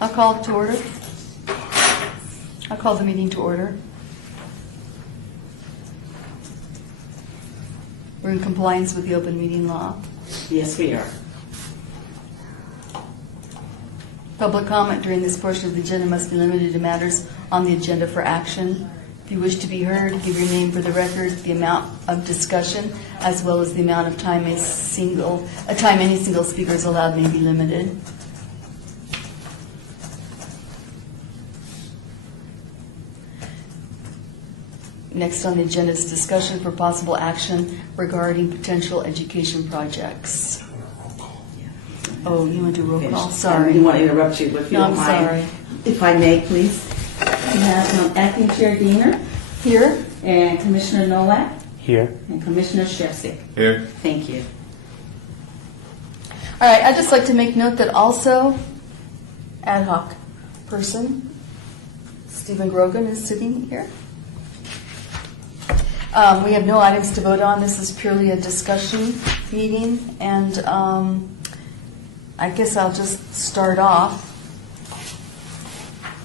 I'll call it to order. I'll call the meeting to order. We're in compliance with the open meeting law. Yes, we are. Public comment during this portion of the agenda must be limited to matters on the agenda for action. If you wish to be heard, give your name for the record, the amount of discussion, as well as the amount of time any single speaker is allowed may be limited. Next on the agenda is discussion for possible action regarding potential education projects. Oh, you want to do roll call? Sorry. I didn't want to interrupt you, but if you don't mind. Sorry. If I may, please. We have Acting Chair Diener Here. and Commissioner Nowak Here. and Commissioner Shefsik. Here. Thank you. All right, I'd just like to make note that also ad hoc person, Stephen Grogan, is sitting here. We have no items to vote on. This is purely a discussion meeting, and I guess I'll just start off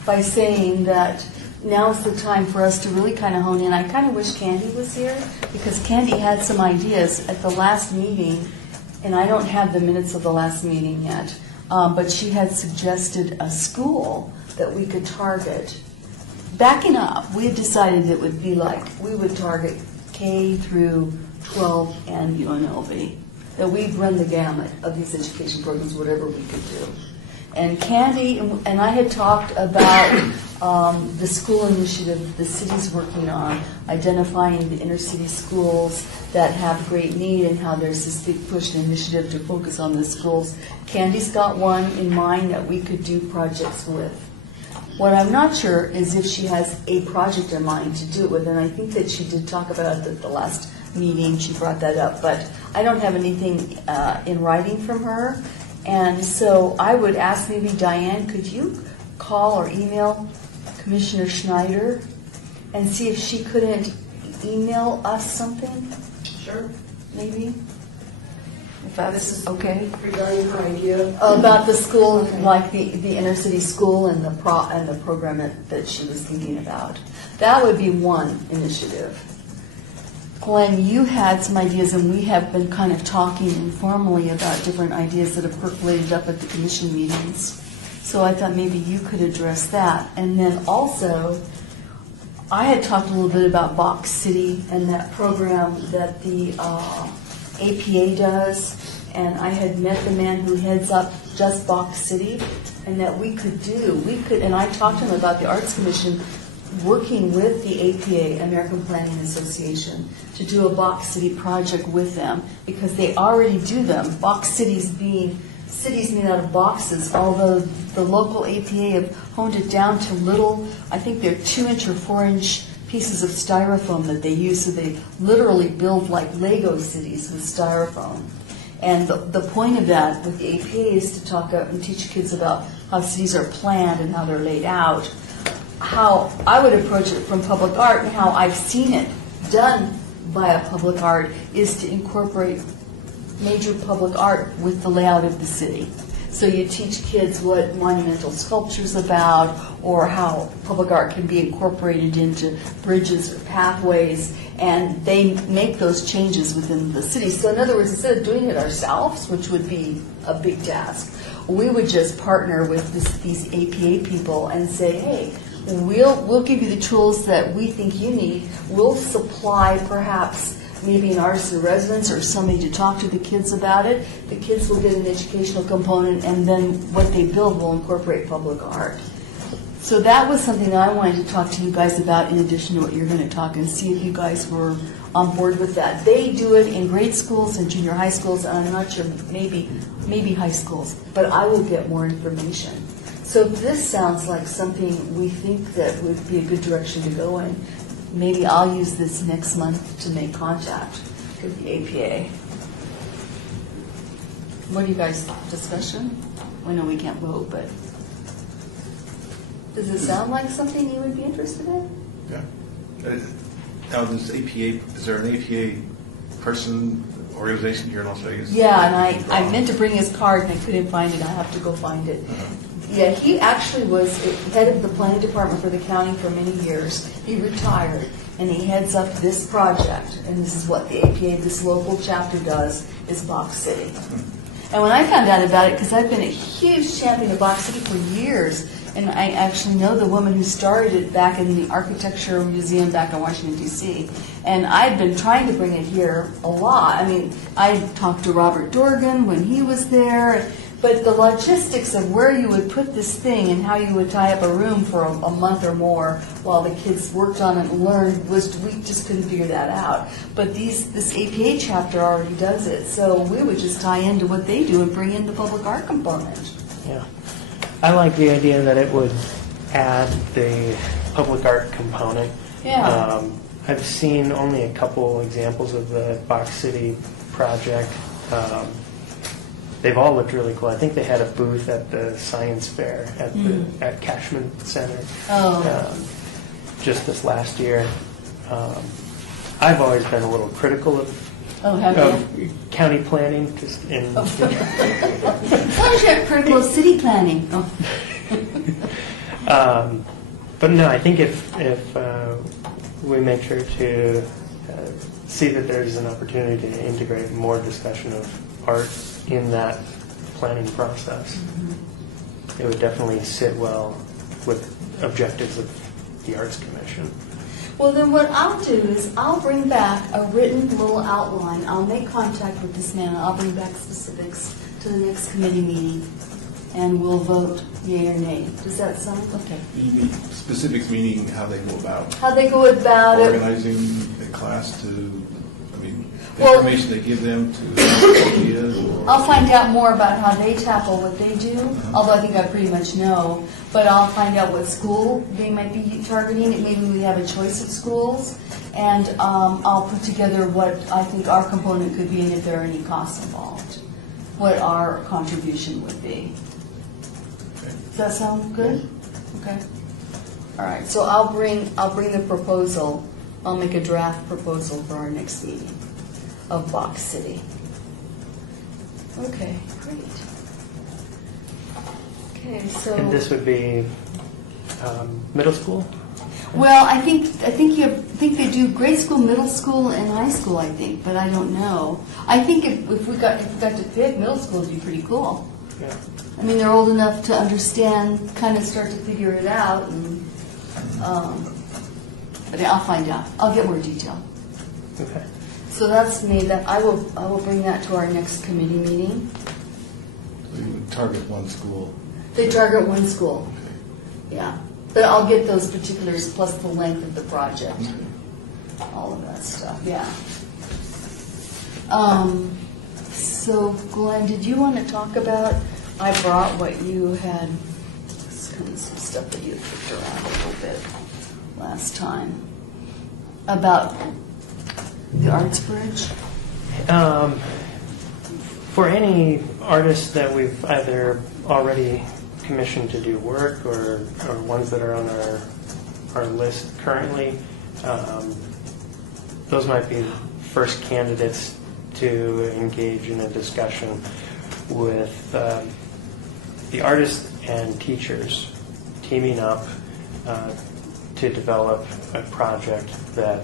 by saying that now's the time for us to really kind of hone in. I kind of wish Candy was here, because Candy had some ideas at the last meeting, and I don't have the minutes of the last meeting yet, but she had suggested a school that we could target. Backing up, we had decided it would be like, we would target K through 12 and UNLV. That we'd run the gamut of these education programs, whatever we could do. And Candy and I had talked about the school initiative the city's working on, identifying the inner city schools that have great need and how there's this big push and initiative to focus on the schools. Candy's got one in mind that we could do projects with. What I'm not sure is if she has a project in mind to do it with, and I think that she did talk about it at the last meeting, she brought that up, but I don't have anything in writing from her. And so I would ask maybe Diane, could you call or email Commissioner Schneider and see if she couldn't email us something? Sure. Maybe? If that's okay. Regarding her idea. About the school, like the inner city school and the program that she was thinking about. That would be one initiative. Glenn, you had some ideas, and we have been kind of talking informally about different ideas that have percolated up at the commission meetings. So I thought maybe you could address that. And then also, I had talked a little bit about Box City and that program that the APA does, and I had met the man who heads up Just Box City, and that we could, and I talked to him about the Arts Commission working with the APA, American Planning Association, to do a Box City project with them, because they already do them. Box cities being cities made out of boxes, although the local APA have honed it down to little, I think they're 2-inch or 4-inch pieces of styrofoam that they use, so they literally build like Lego cities with styrofoam. And the point of that with the APA is to talk and teach kids about how cities are planned and how they're laid out. How I would approach it from public art, and how I've seen it done by a public art, is to incorporate major public art with the layout of the city. So you teach kids what monumental sculpture is about, or how public art can be incorporated into bridges or pathways, and they make those changes within the city. So in other words, instead of doing it ourselves, which would be a big task, we would just partner with these APA people and say, hey, we'll give you the tools that we think you need. We'll supply perhaps maybe an artist in residence or somebody to talk to the kids about it. The kids will get an educational component, and then what they build will incorporate public art. So that was something that I wanted to talk to you guys about in addition to what you're going to talk, and see if you guys were on board with that. They do it in grade schools and junior high schools, and I'm not sure, maybe high schools, but I will get more information. So if this sounds like something we think that would be a good direction to go in, maybe I'll use this next month to make contact with the APA. What do you guys, discussion? I know we can't vote, but does it sound like something you would be interested in? Yeah. Now, is there an APA person organization here in Las Vegas. Yeah, and I meant to bring his card and I couldn't find it. I have to go find it. Yeah, he actually was head of the planning department for the county for many years. He retired, and he heads up this project. And this is what the APA, this local chapter, does, is Box City. And when I found out about it, because I've been a huge champion of Box City for years, and I actually know the woman who started it back in the Architecture Museum back in Washington, D.C., and I've been trying to bring it here a lot. I mean, I talked to Robert Dorgan when he was there, but the logistics of where you would put this thing and how you would tie up a room for a month or more while the kids worked on it and learned, we just couldn't figure that out. But this APA chapter already does it, so we would just tie into what they do and bring in the public art component. Yeah. I like the idea that it would add the public art component. Yeah. I've seen only a couple examples of the Box City project. They've all looked really cool. I think they had a booth at the science fair at Cashman Center just this last year. I've always been a little critical of county planning. As long as you're critical of city planning. But no, I think if we make sure to see that there's an opportunity to integrate more discussion of art in that planning process, it would definitely sit well with objectives of the Arts Commission. Well, then what I'll do is I'll bring back a written little outline. I'll make contact with this man, and I'll bring back specifics to the next committee meeting, and we'll vote yea or nay. Does that sound okay? You mean specifics, meaning how they go about How they go about organizing a class to, information they give them to ideas? I'll find out more about how they tackle what they do, although I think I pretty much know. But I'll find out what school they might be targeting. Maybe we have a choice of schools. And I'll put together what I think our component could be and if there are any costs involved, what our contribution would be. Does that sound good? Okay. All right. So I'll bring the proposal. I'll make a draft proposal for our next meeting of Box City. Okay, great. Okay, so. And this would be middle school? Well, I think they do grade school, middle school, and high school. I think, but I don't know. I think if we got to pick, middle school would be pretty cool. Yeah. I mean, they're old enough to understand, kind of start to figure it out, and but I'll find out. I'll get more detail. Okay. So that's me. That I will bring that to our next committee meeting. So you would target one school. They target one school. Yeah. But I'll get those particulars plus the length of the project. All of that stuff, yeah. So, Glenn, did you want to talk about, I brought what you had, it's kind of some stuff that you kicked around a little bit last time, about the Arts Bridge? For any artists that we've either already commissioned to do work or ones that are on our list currently, those might be first candidates to engage in a discussion with the artists and teachers teaming up to develop a project that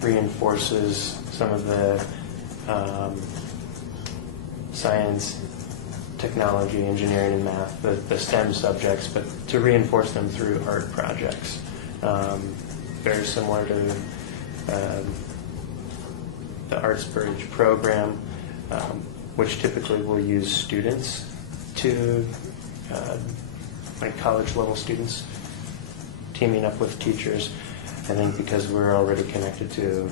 reinforces some of the science, technology, engineering, and math, the STEM subjects, but to reinforce them through art projects. Very similar to the Arts Bridge program, which typically will use students to, like college-level students, teaming up with teachers. I think because we're already connected to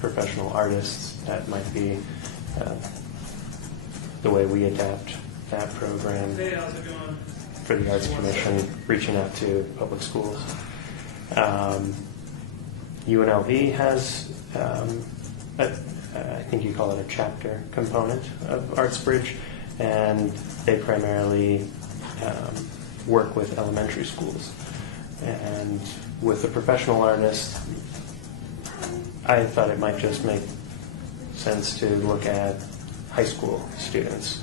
professional artists, that might be the way we adapt that program for the Arts Commission, reaching out to public schools. UNLV has, I think you call it a chapter component of Arts Bridge, and they primarily work with elementary schools. And with the professional artists, I thought it might just make sense to look at high school students,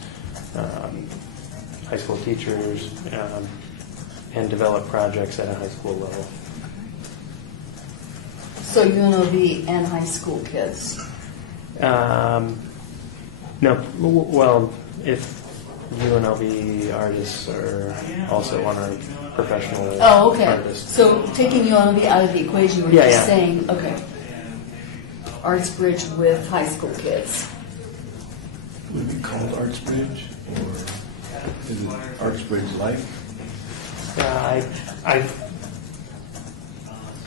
high school teachers, and develop projects at a high school level. So UNLV and high school kids. No, well, if UNLV artists are also on our professional Oh, okay. artists. So taking UNLV out of the equation, you were Yeah, just yeah. saying, okay, Arts Bridge with high school kids. Would it be called Arts Bridge, or is it Arts Bridge Life? I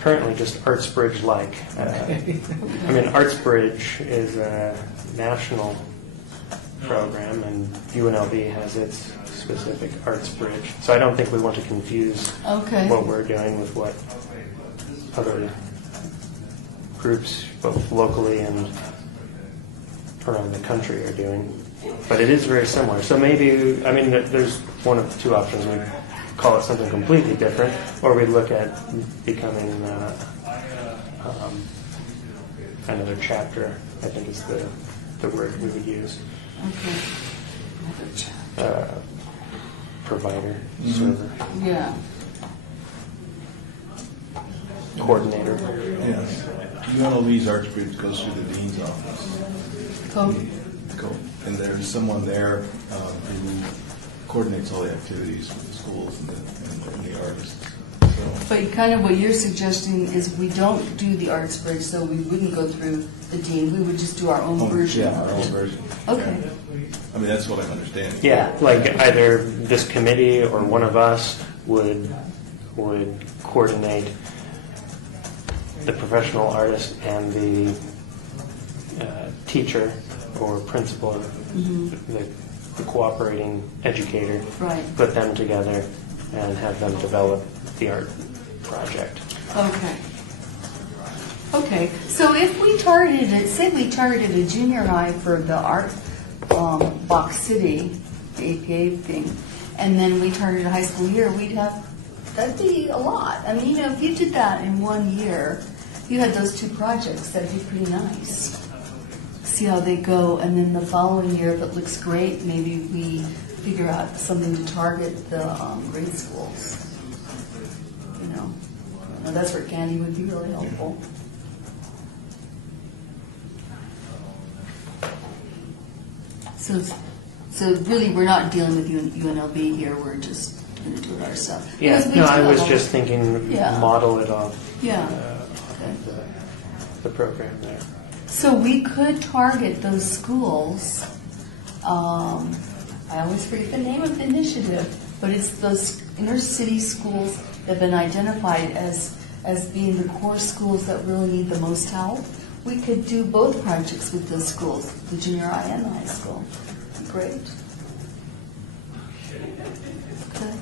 currently just Arts Bridge like. I mean, Arts Bridge is a national program, and UNLV has its specific Arts Bridge. So I don't think we want to confuse Okay. what we're doing with what other groups, both locally and around the country, are doing. But it is very similar. So maybe, I mean, there's one of two options. We call it something completely different, or we look at becoming another chapter, I think is the word we would use. Okay. Another chat. Provider, server, Yeah. coordinator. Yes. UNLV's Arts Bridge goes through the dean's office. Code. And there's someone there who coordinates all the activities with the schools and the artists. So, But kind of what you're suggesting is we don't do the Arts Bridge, so we wouldn't go through the dean. We would just do our own version. Yeah, our of own it. version. Okay. I mean, that's what I'm understanding. Yeah, like either this committee or one of us would coordinate the professional artist and the teacher or principal, the cooperating educator, Right. put them together and have them develop the art project. Okay. Okay. So if we targeted it, say we targeted a junior high for the art Box City, the APA thing, and then we targeted a high school year, that'd be a lot. I mean, if you did that in 1 year, you had those two projects, that'd be pretty nice. See how they go, and then the following year, if it looks great, maybe we figure out something to target the grade schools. You know, that's where Candy would be really helpful. So really, we're not dealing with UNLV here. We're just going to do it ourselves. Yeah, Because we no, do I was have just thinking Yeah. model it off Yeah. the program there. So we could target those schools. I always forget the name of the initiative, but it's those inner city schools that have been identified as being the core schools that really need the most help. We could do both projects with those schools, the junior high and the high school. Great. Okay.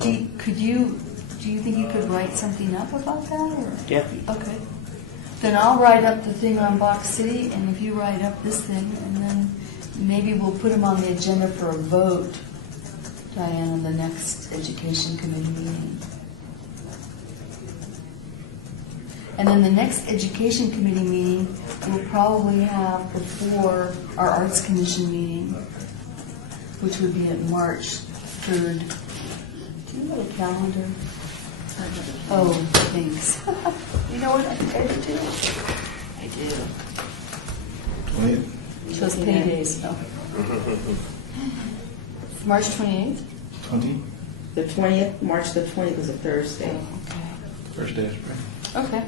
Do you think you could write something up about that? Or? Yeah. Okay. Then I'll write up the thing on Box City, and if you write up this thing, and then maybe we'll put them on the agenda for a vote, Diane, on the next Education Committee meeting. And then the next Education Committee meeting we'll probably have before our Arts Commission meeting, which would be at March 3rd. Do you have a calendar? Oh, thanks. You know what I do? I do. 20th? Shows paydays, no. March 28th? 20? The 20th, March the 20th is a Thursday. First day of spring. Okay.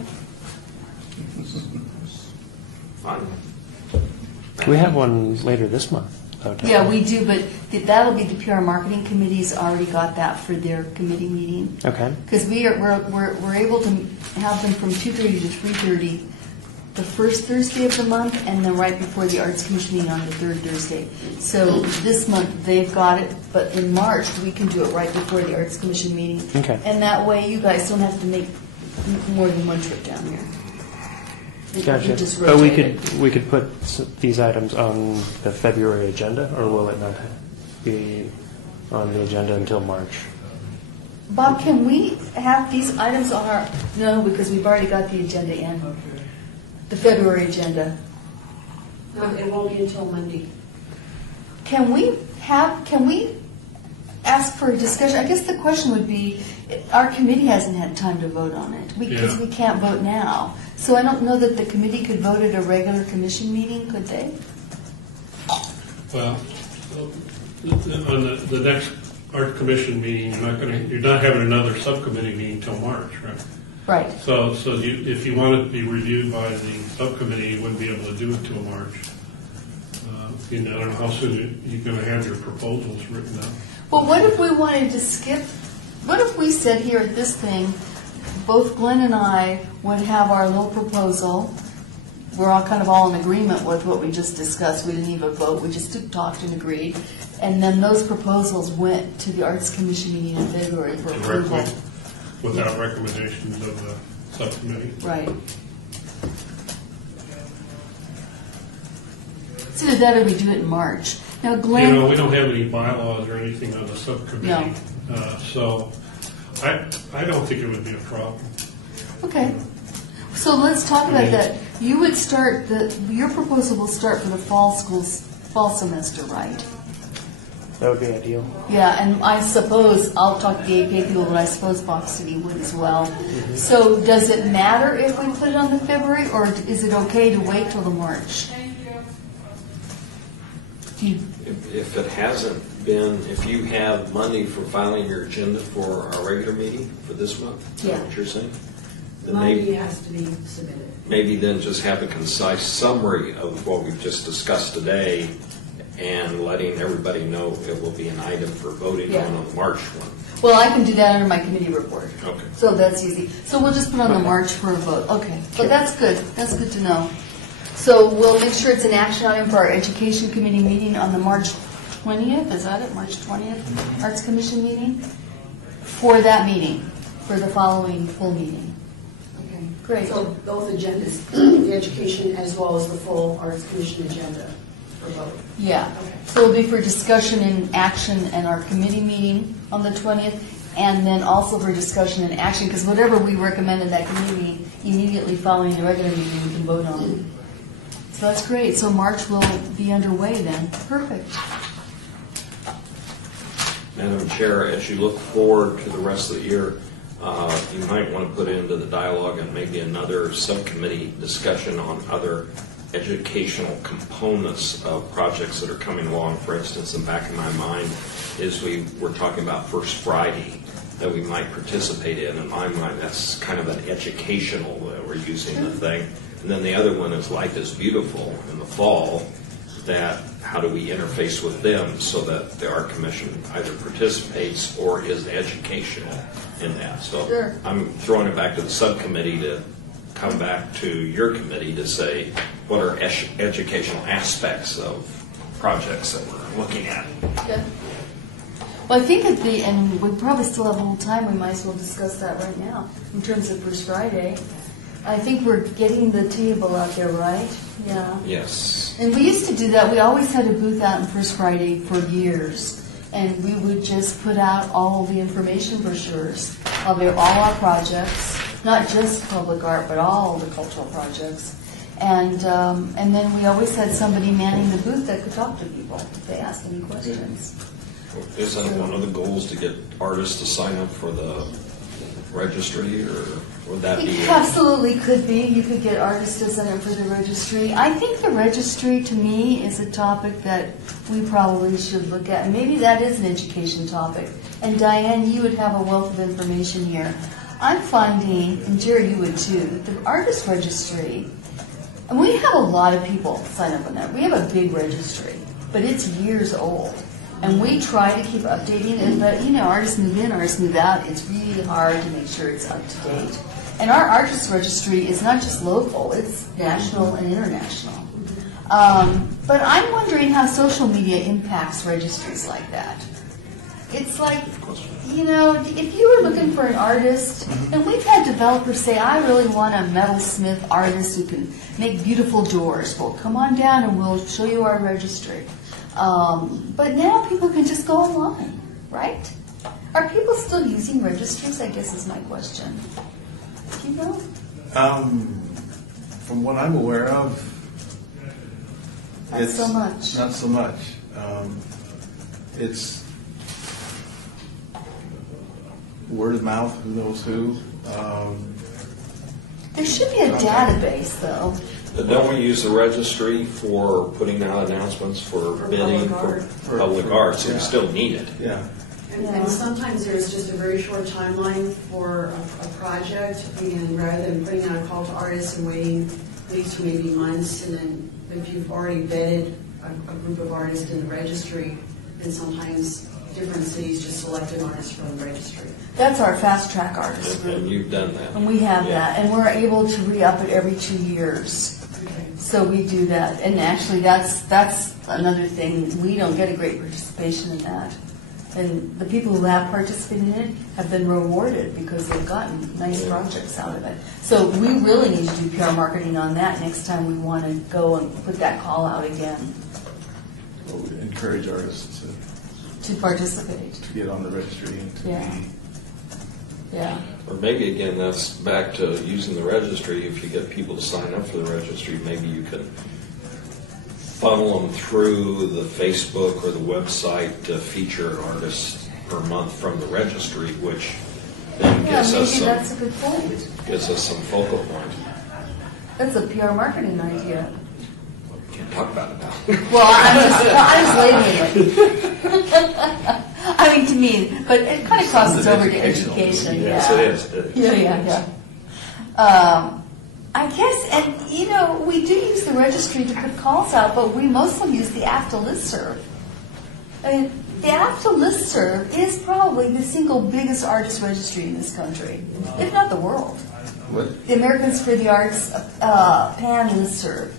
We have one later this month. don't we? Yeah, we do, but that'll be the PR Marketing Committee's already got that for their committee meeting. Okay. Because we're able to have them from 2:30 to 3:30 the first Thursday of the month, and then right before the Arts Commission meeting on the third Thursday. So this month they've got it, but in March we can do it right before the Arts Commission meeting. Okay. And that way you guys don't have to make more than one trip down here. You Gotcha. just But we rotate could put these items on the February agenda, or will it not be on the agenda until March? Bob, can we have these items on our, no, because we've already got the agenda in, the February agenda. It won't be until Monday. Can we ask for a discussion? I guess the question would be, our committee hasn't had time to vote on it, because we can't vote now. So I don't know that the committee could vote at a regular commission meeting, could they? Well, on the next art commission meeting, you're not having another subcommittee meeting till March, right? Right. So if you want it to be reviewed by the subcommittee, you wouldn't be able to do it till March. I don't know how soon you're going to have your proposals written up. Well, what if we wanted to skip, what if we said here at this thing, both Glenn and I would have our little proposal. We're all kind of all in agreement with what we just discussed. We didn't even vote. We just talked and agreed. And then those proposals went to the Arts Commission meeting in February for approval. Directly, without recommendations of the subcommittee. Right. It's either that or we do it in March. Now, Glenn. We don't have any bylaws or anything on the subcommittee. No. So I don't think it would be a problem. Okay. So let's talk about that. You would start, your proposal will start for the fall semester, right? That would be ideal. Yeah, and I suppose, I'll talk to the APA people, but I suppose Fox City would as well. So does it matter if we put it on the February, or is it okay to wait till the March? If it hasn't been, if you have Monday for filing your agenda for our regular meeting for this month, is that what you're saying? Then Monday has to be submitted. maybe then just have a concise summary of what we've just discussed today and letting everybody know it will be an item for voting on the March one. Well, I can do that under my committee report. Okay. So that's easy. So we'll just put on the March for a vote. Okay. But that's good. That's good to know. So we'll make sure it's an action item for our Education Committee meeting on the March 20th. Is that it? March 20th? Arts Commission meeting? For that meeting. For the following full meeting. Okay. Great. So both agendas, the education as well as the full Arts Commission agenda for both. Yeah. Okay. So it'll be for discussion and action and our committee meeting on the 20th, and then also for discussion and action, because whatever we recommend in that committee meeting, immediately following the regular meeting, we can vote on. So that's great. So March will be underway then. Perfect. Madam Chair, as you look forward to the rest of the year, you might want to put into the dialogue and maybe another subcommittee discussion on other educational components of projects that are coming along. For instance, in the back of my mind is we were talking about First Friday that we might participate in my mind, that's kind of an educational, we're using the thing. And then the other one is Life is Beautiful in the fall, that how do we interface with them so that the Art Commission either participates or is educational in that. So Sure. I'm throwing it back to the subcommittee to come back to your committee to say what are educational aspects of projects that we're looking at. Yeah. Well, I think and we probably still have a little time, we might as well discuss that right now in terms of First Friday. I think we're getting the table out there, right? Yeah. Yes. And we used to do that. We always had a booth out on First Friday for years. And we would just put out all the information brochures of all our projects, not just public art, but all the cultural projects. And then we always had somebody manning the booth that could talk to people if they asked any questions. Isn't one of the goals to get artists to sign up for the registry, or would that be? It absolutely could be. You could get artists to sign up for the registry. I think the registry, to me, is a topic that we probably should look at. And maybe that is an education topic. And Diane, you would have a wealth of information here. I'm finding, and Jerry, you would too, that the artist registry, and we have a lot of people sign up on that. We have a big registry, but it's years old. And we try to keep updating it, but artists move in, artists move out. It's really hard to make sure it's up to date. And our artist registry is not just local, it's national and international. But I'm wondering how social media impacts registries like that. It's like, if you were looking for an artist, and we've had developers say, I really want a metalsmith artist who can make beautiful doors. Well, come on down and we'll show you our registry. But now people can just go online, right? Are people still using registries, I guess is my question. Do you know? From what I'm aware of, Not so much. Not so much. It's word of mouth, who knows who. There should be a database, though. But don't we use the registry for putting out announcements for bidding public for art. public art, so we Yeah. still need it. Yeah. And sometimes there's just a very short timeline for a project, and rather than putting out a call to artists and waiting weeks or maybe months, and then if you've already vetted a group of artists in the registry, then sometimes different cities just select an artist from the registry. That's our fast track artist And group. you've done that. And we have Yeah. that, and we're able to re-up it every 2 years. Okay. So we do that, and actually that's another thing, we don't get a great participation in that. And the people who have participated in it have been rewarded because they've gotten nice projects out of it. So we really need to do PR marketing on that next time we want to go and put that call out again We'll encourage artists to participate. to get on the registry and to Yeah. be. Yeah. Or maybe again, that's back to using the registry. If you get people to sign up for the registry, maybe you can funnel them through the Facebook or the website to feature artists per month from the registry, which then Yeah, gives us maybe that's a good point. some focal point. That's a PR marketing idea. We can't talk about it now. Well, I'm just labeling it. I mean, to me, but it kind of crosses over to educational. education. Yes, yeah. it is. It is. Yeah. I guess, and you know, we do use the registry to put calls out, but we mostly use the AFTA listserv. I mean, the AFTA listserv is probably the single biggest artist registry in this country, if not the world. What? The Americans for the Arts PAN listserv.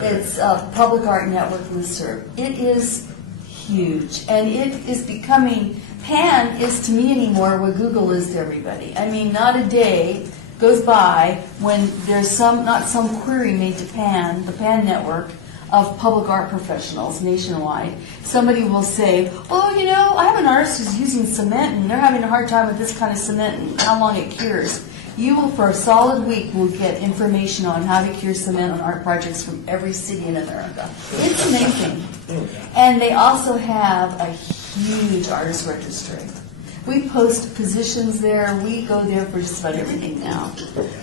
It's Public Art Network listserv. It is huge, and it is becoming, PAN is to me anymore what Google is to everybody. I mean, not a day goes by when there's not some query made to PAN, the PAN network of public art professionals nationwide. Somebody will say, oh, you know, I have an artist who's using cement and they're having a hard time with this kind of cement and how long it cures. You will, for a solid week, will get information on how to cure cement on art projects from every city in America. It's amazing. And they also have a huge artist registry. We post positions there. We go there for just about everything now.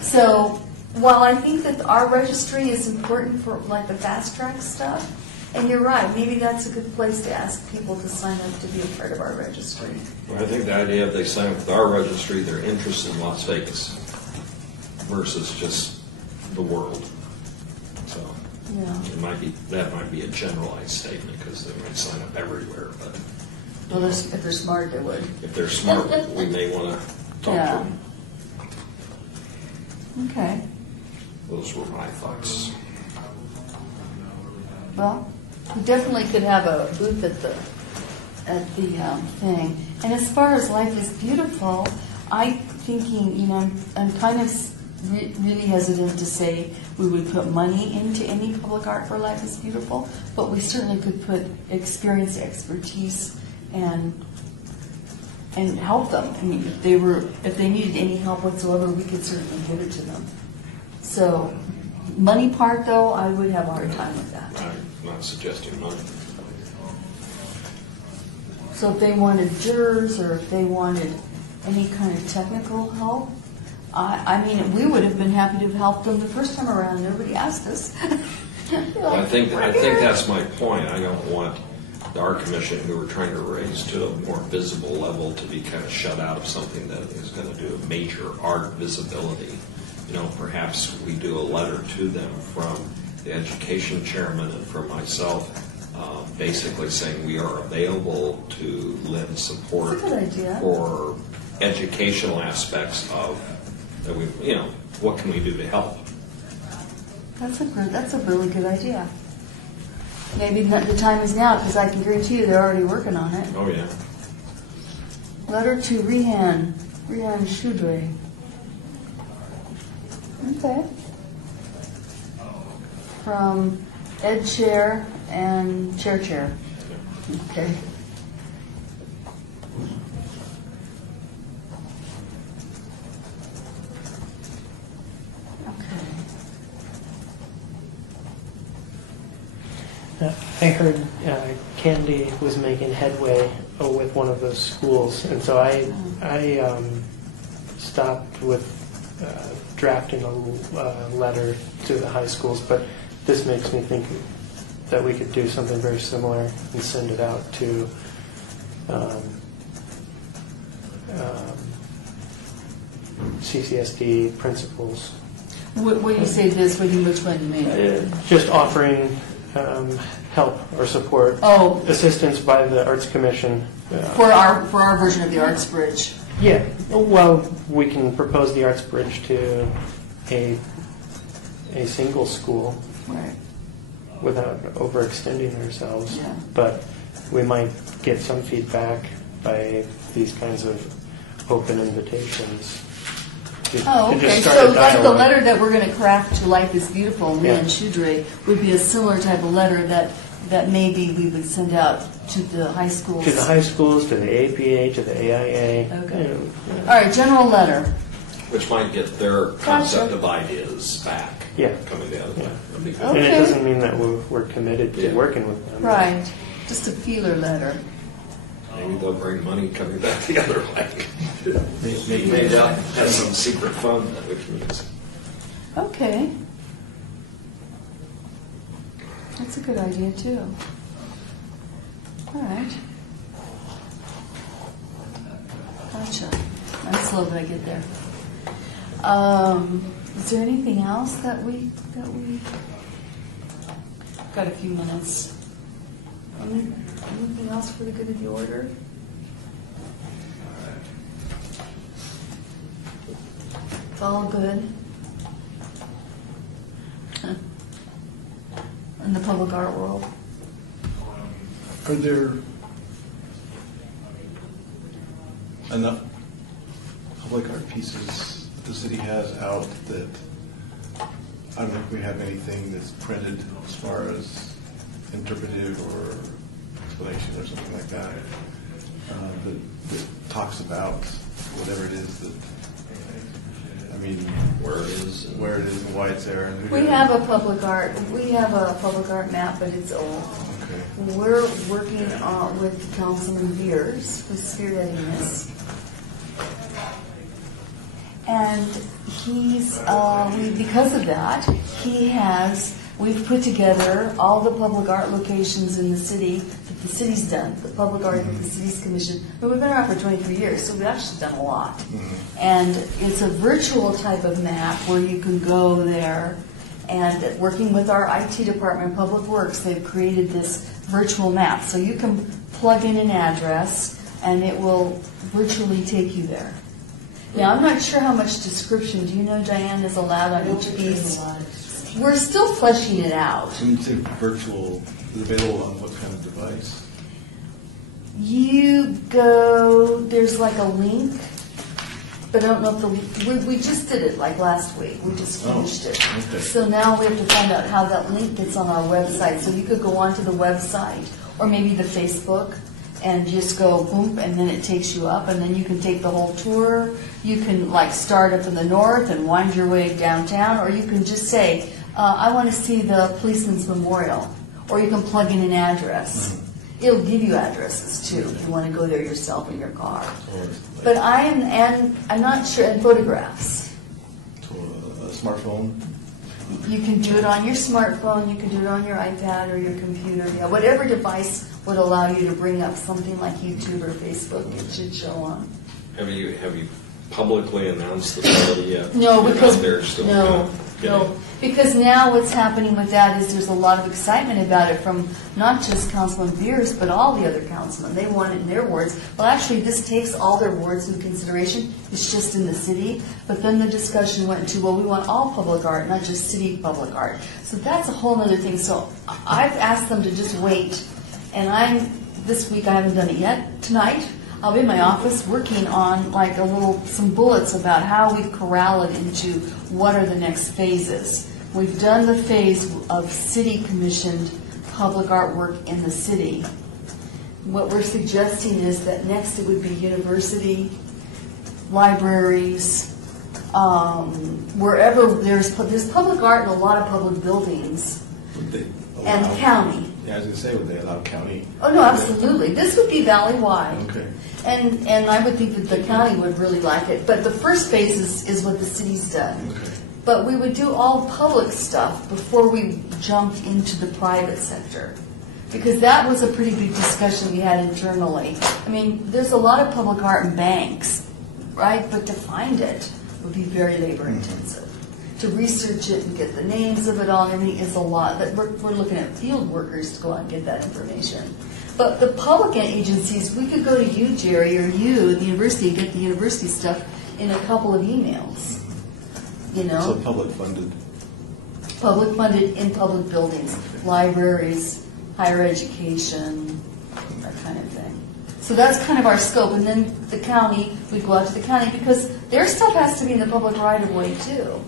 So while I think that our registry is important for like the fast track stuff, and you're right, maybe that's a good place to ask people to sign up to be a part of our registry. Well, I think the idea if they sign up with our registry, they're interested in Las Vegas versus just the world. So Yeah. that might be a generalized statement because they might sign up everywhere, but Well, if they're smart, they would. if they're smart, we may want to talk Yeah. to them. Okay. Those were my thoughts. Well, we definitely could have a booth at the thing. And as far as Life is Beautiful, I'm thinking, you know, I'm kind of really hesitant to say we would put money into any public art for Life is Beautiful, but we certainly could put experience, expertise, and help them. I mean, if they needed any help whatsoever, we could certainly give it to them. So, money part though, I would have a hard time with that. I'm not suggesting money. So if they wanted jurors or if they wanted any kind of technical help, I mean, we would have been happy to have helped them the first time around. Nobody asked us. Well, I think that's my point. I don't want the art commission, who we're trying to raise to a more visible level, to be kind of shut out of something that is going to do a major art visibility. You know, perhaps we do a letter to them from the education chairman and from myself, basically saying we are available to lend support That's a good idea. for educational aspects of that. We, you know, what can we do to help? That's a really good idea. Maybe the time is now, because I can guarantee you they're already working on it. Oh yeah. Letter to Rehan Shudre. Okay. From Ed Chair and Chair. Okay. I heard Candy was making headway with one of those schools, and so I stopped with drafting a letter to the high schools, but this makes me think that we could do something very similar and send it out to CCSD principals. When you say this, which one do you mean? Just offering help or support, Oh. assistance by the Arts Commission. For our version of the Arts Bridge. Yeah, well, we can propose the Arts Bridge to a single school Right. without overextending ourselves. Yeah. But we might get some feedback by these kinds of open invitations. to Oh, just okay. start So a like the dialogue. letter that we're going to craft to Life is Beautiful, me Yeah. and Shudre, would be a similar type of letter that maybe we would send out to the high schools. To the high schools, to the APA, to the AIA. Okay. you know, All right, general letter. Which might get their concept of ideas back. Yeah. Coming together. Yeah. That'd be good. And it Okay. doesn't mean that we're committed to Yeah. working with them. Right. Just a feeler letter. Maybe they'll bring money coming back the other way. Maybe- Maybe out has some secret fund, which means. Okay. That's a good idea, too. All right. Gotcha. I'm slow, but I get there. Is there anything else that we got a few minutes? Anything else for the good of the order? It's all good. In the public art world. Are there enough public art pieces that the city has out that, I don't know if we have anything that's printed as far as interpretive or explanation or something like that, that talks about whatever it is that, I mean, Where it is. where it is and why it's there. And We have a public art map, but it's old. Okay. We're working with Councilman Beers, who's spearheading this. And he's, because of that, we've put together all the public art locations in the city that the city's done, the public art that the city's commissioned. But we've been around for 23 years, so we've actually done a lot. And it's a virtual type of map where you can go there, and working with our IT department, Public Works, they've created this virtual map. So you can plug in an address, and it will virtually take you there. Now, I'm not sure how much description, do you know, Diane, is allowed on each piece? We're still fleshing it out. When you say virtual, is it available on what kind of device? You go, there's like a link, but I don't know if we just did it like last week. We just finished it. okay. So now we have to find out how that link gets on our website. So you could go onto the website or maybe the Facebook and just go boom, and then it takes you up, and then you can take the whole tour. You can like start up in the north and wind your way downtown, or you can just say, I want to see the policeman's memorial, or you can plug in an address. It'll give you addresses too if you want to go there yourself in your car. Or But I'm not sure, and photographs. to a smartphone? You can do it on your smartphone, you can do it on your iPad or your computer, yeah, whatever device would allow you to bring up something like YouTube or Facebook, it should show on. Have you publicly announced the quality yet? No, You're because out there still no, kind of getting- because now what's happening with that is there's a lot of excitement about it from not just Councilman Beers, but all the other councilmen. They want it in their wards. Well, actually, this takes all their wards into consideration. It's just in the city. But then the discussion went to, well, we want all public art, not just city public art. So that's a whole other thing. So I've asked them to just wait. And this week I haven't done it yet. Tonight, I'll be in my office working on like some bullets about how we corral it into what are the next phases. We've done the phase of city-commissioned public artwork in the city. What we're suggesting is that next it would be university, libraries, wherever there's public art in a lot of public buildings, Would they and allow- county. Yeah, I was gonna say, would they allow county? Oh, no, absolutely. This would be valley-wide. Okay. And I would think that the county would really like it. But the first phase is what the city's done. Okay. But we would do all public stuff before we jumped into the private sector. Because that was a pretty big discussion we had internally. I mean, there's a lot of public art in banks, right? But to find it would be very labor intensive. To research it and get the names of it all and everything is a lot. But we're looking at field workers to go out and get that information. But the public agencies, we could go to you, Jerry, or you, the university, and get the university stuff in a couple of emails. You know? So public funded. Public funded in public buildings, libraries, higher education, that kind of thing. So that's kind of our scope. And then the county, we go out to the county because their stuff has to be in the public right of way too.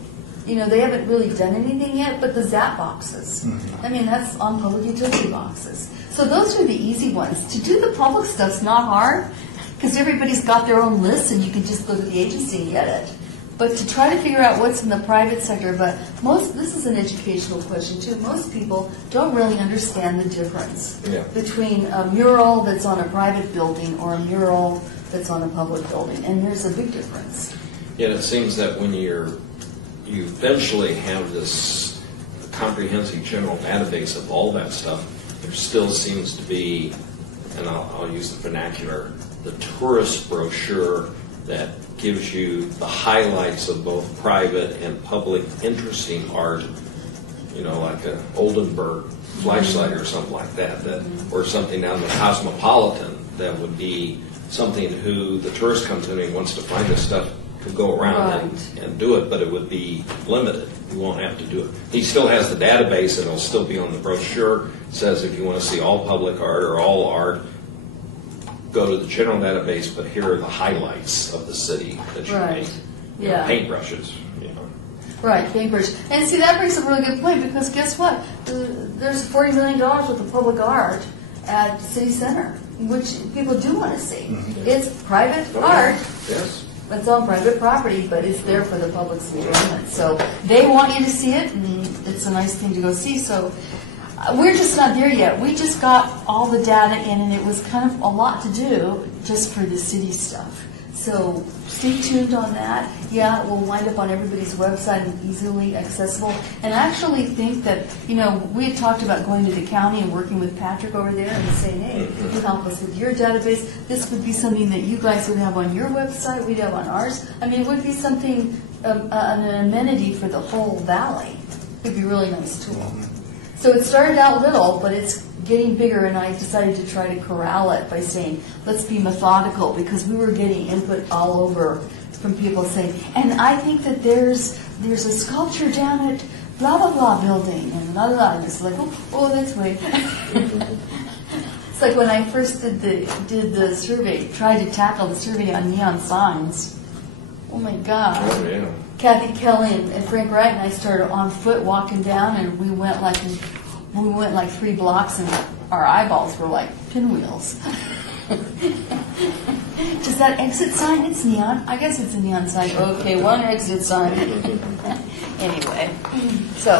You know, they haven't really done anything yet, but the ZAP boxes. I mean, that's on public utility boxes. So those are the easy ones. To do the public stuff's not hard because everybody's got their own lists and you can just go to the agency and get it. But to try to figure out what's in the private sector, but this is an educational question too. Most people don't really understand the difference between a mural that's on a private building or a mural that's on a public building. And there's a big difference. Yet it seems that when you eventually have this comprehensive general database of all that stuff, there still seems to be, and I'll use the vernacular, the tourist brochure that gives you the highlights of both private and public interesting art, you know, like an Oldenburg flashlight or something like that, or something down the Cosmopolitan that would be something who the tourist comes in and wants to find this stuff could go around and do it, but it would be limited. You won't have to do it. He still has the database and it'll still be on the brochure. It says if you want to see all public art or all art, go to the general database, but here are the highlights of the city that you made. You know, paintbrushes, you know. Right, paintbrush. And see, that brings up a really good point because guess what? There's $40 million worth of public art at City Center, which people do want to see. It's private art. Yes. It's on private property, but it's there for the public's enjoyment. So they want you to see it, and it's a nice thing to go see. So we're just not there yet. We just got all the data in, and it was kind of a lot to do just for the city stuff. So stay tuned on that. Yeah, it will wind up on everybody's website and easily accessible. And I actually think that, you know, we had talked about going to the county and working with Patrick over there and saying, hey, you help us with your database. This would be something that you guys would have on your website, we'd have on ours. I mean, it would be something, an amenity for the whole valley. It would be a really nice tool. So it started out little, but it's getting bigger, and I decided to try to corral it by saying, let's be methodical, because we were getting input all over from people saying, and I think that there's a sculpture down at blah, blah, blah building, and blah, blah, blah. And it's like, oh, that's way. It's like when I first did the survey, tried to tackle the survey on neon signs. Oh, my God. Oh, yeah. Kathy Kelly and Frank Wright and I started on foot walking down, and we went like 3 blocks, and our eyeballs were like pinwheels. Does that exit sign? It's neon. I guess it's a neon sign. Okay, one exit sign. Anyway, so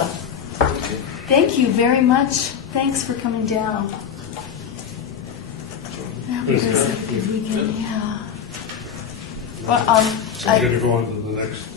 thank you very much. Thanks for coming down. That was a good weekend. Yeah. Well, So we're going to go on to the next.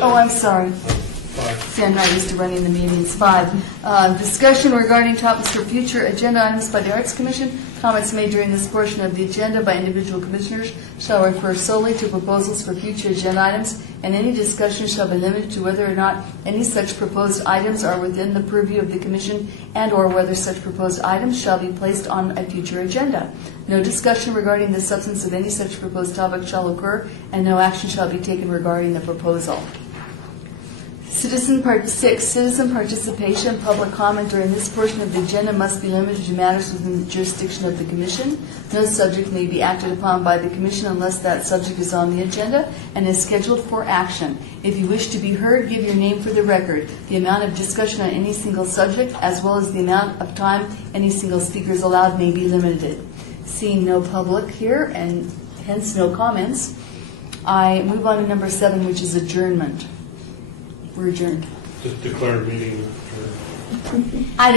Oh, I'm sorry. 5. See, I'm not used to running the meetings. 5, discussion regarding topics for future agenda items by the Arts Commission. Comments made during this portion of the agenda by individual commissioners shall refer solely to proposals for future agenda items, and any discussion shall be limited to whether or not any such proposed items are within the purview of the Commission and or whether such proposed items shall be placed on a future agenda. No discussion regarding the substance of any such proposed topic shall occur, and no action shall be taken regarding the proposal. 6, citizen participation. Public comment during this portion of the agenda must be limited to matters within the jurisdiction of the Commission. No subject may be acted upon by the Commission unless that subject is on the agenda and is scheduled for action. If you wish to be heard, give your name for the record. The amount of discussion on any single subject, as well as the amount of time any single speaker is allowed, may be limited. Seeing no public here and hence no comments, I move on to number 7, which is adjournment. We're adjourned. Just declare a meeting. I